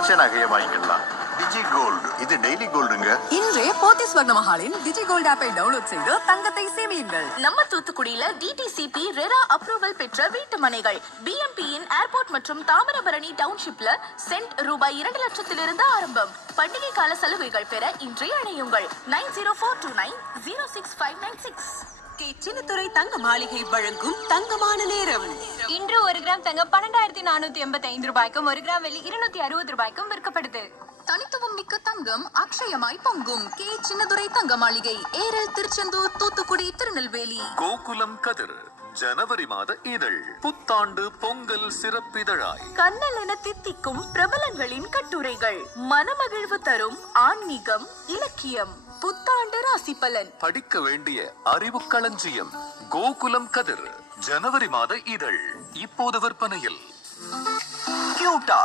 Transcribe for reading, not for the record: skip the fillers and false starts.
பிடிச்ச நகையை வாங்கிக்கலாம். டிஜி கோல்டு, இது டெய்லி கோல்டுங்க. இன்றே போத்தி ஸ்வர்ண மஹாலின் டிஜி கோல்ட் ஆப்பை டவுன்லோட் செய்து தங்கத்தை சேமியுங்கள். நம்ம தூத்துக்குடியில டிடிசிபி ரெரா அப்ரூவல் பெற்ற வீட்டு மனைகள் பிஎம்பியின் ஏர்போர்ட் மற்றும் தாமிரபரணி டவுன்ஷிப்ல சென்ட் ரூபாய் 2 லட்சத்திலிருந்து ஆரம்பம். பண்டிகை கால சலுகைகள் பெற இன்றே அணையுங்கள் 9042906596. சின்னத்துறை தங்க மாளிகை வழங்கும் தங்கமான நேரம். இன்று 1 கிராம் தங்கம் 12,485 ரூபாய்க்கும் 1 கிராம் வெள்ளி 260 ரூபாய்க்கும் விற்கப்படுது. தனித்துவம் மிக்க தங்கம் அக்ஷயமாய் பொங்கும். சின்னதுரை தங்க மாளிகை, ஏரல், திருச்செந்தூர், தூத்துக்குடி, திருநெல்வேலி. கோகுலம் கதிர் ஜனவரி மாத இதழ் புத்தாண்டு பொங்கல் சிறப்பிதழாய் கண்ணல் என தித்திக்கும் பிரபலங்களின் கட்டுரைகள், மனமகிழ்வு தரும் ஆன்மீகம், இலக்கியம், புத்தாண்டு ராசி பலன், படிக்க வேண்டிய அறிவு களஞ்சியம். கோகுலம் கதிர் ஜனவரி மாத இதழ் இப்போது விற்பனையில். கியூட்டா